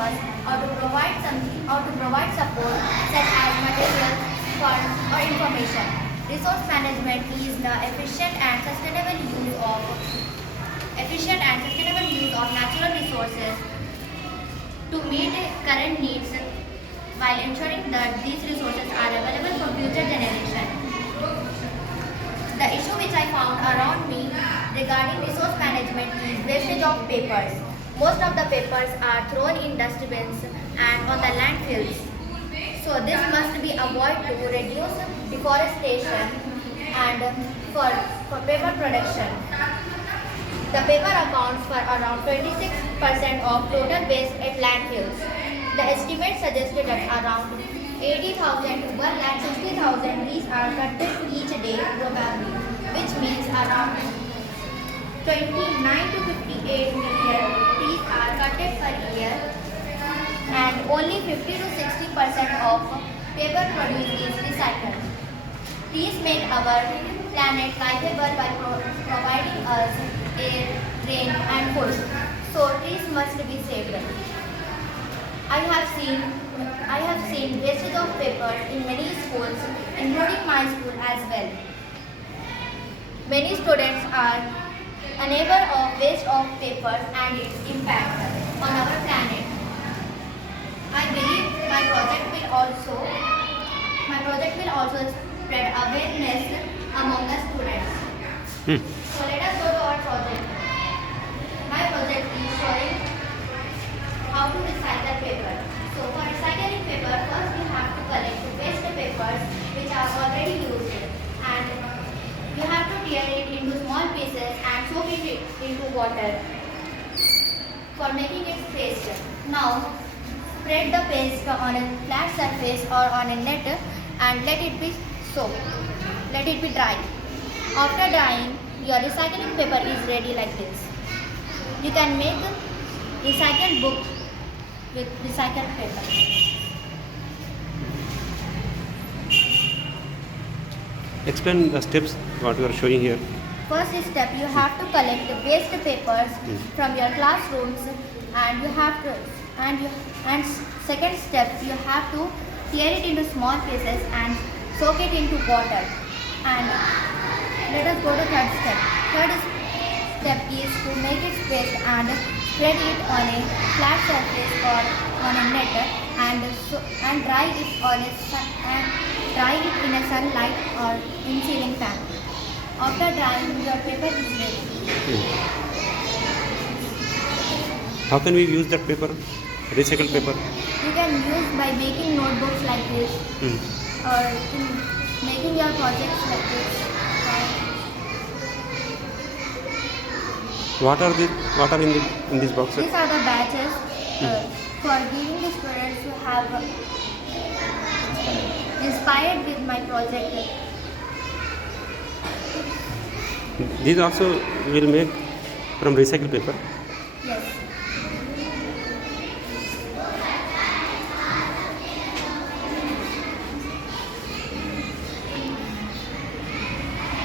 purpose or to provide support such as materials, funds or information. Resource management is the efficient and sustainable use of natural resources to meet current needs while ensuring that these resources are available for future generations. The issue which I found around me regarding resource management is wastage of papers. Most of the papers are thrown in dustbins and on the landfills. So this must be avoided to reduce deforestation and for paper production. The paper accounts for around 26% of total waste at landfills. The estimate suggested that around 80,000 to 160,000 trees are cut each day probably, which means around 29 to 58 million trees are cut per year, and only 50 to 60% of paper produced is recycled. Trees make our planet livable by providing us air, rain and food. So trees must be saved. I have seen wastage of paper in many schools, including my school as well. Many students are unaware of waste of papers and its impact on our planet. I believe my project will also spread awareness among the students. So let us go to our project. My project is showing how to recycle paper. So for recycling paper, first we have to collect the waste papers which are already used, and you have to tear it into small pieces and soak it into water for making it paste. Now spread the paste on a flat surface or on a net and let it be soaked. Let it be dry. After drying, your recycling paper is ready like this. You can make a recycled book with recycled paper. Explain the steps what you are showing here. First step, you have to collect the waste papers from your classrooms, and second step, you have to tear it into small pieces and soak it into water. And let us go to third step. Third step is to make it paste and spread it on a flat surface or on a net and dry it in a sunlight or in ceiling fan. After drying, your paper is ready. How can we use that paper, recycled paper? You can use by making notebooks like this, or making your projects like this. What are in these boxes? These are the batches for giving the students who have inspired with my project. These also will make from recycled paper.